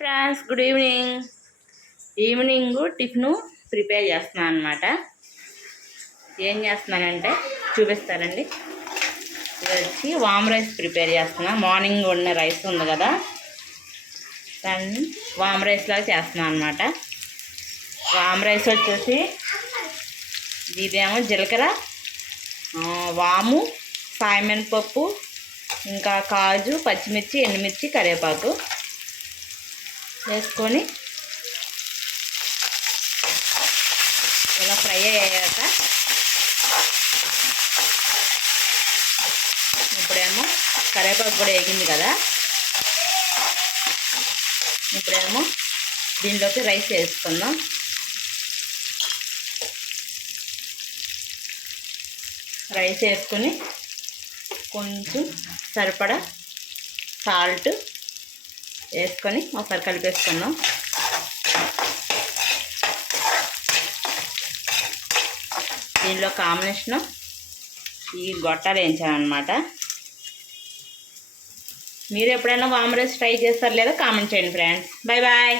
Friends good evening tiffin prepare చేస్తున్నాను అనమాట. ఏం చేస్తున్నానంటే చూపిస్తానండి. ఇది వచ్చి వామ్ రైస్ ప్రిపేర్ చేస్తున్నా. మార్నింగ్ వండిన రైస్ ఉంది కదా, దాన్ని వామ్ రైస్ లాగా చేస్తున్నాను అనమాట. వామ్ రైస్ వచ్చేసి ఇదేమో జీలకర్ర, వాము, సాయమినపప్పు, ఇంకా కాజు, పచ్చిమిర్చి, ఎండుమిర్చి, కరివేపాకు వేసుకొని ఇలా ఫ్రై అయ్యాక ఇప్పుడేమో కరివేపాకు కూడా వేగింది కదా, ఇప్పుడేమో దీనిలోకి రైస్ వేసుకుందాం. రైస్ వేసుకొని కొంచెం సరిపడా సాల్ట్ వేసుకొని ఒకసారి కలిపేసుకుందాం. దీనిలో కాంబినేషను ఈ గొట్టాలు వేయించాలన్నమాట. మీరు ఎప్పుడైనా వామ్ రైస్ ట్రై చేస్తారు లేదా కామెంట్ చేయండి ఫ్రెండ్స్. Bye bye.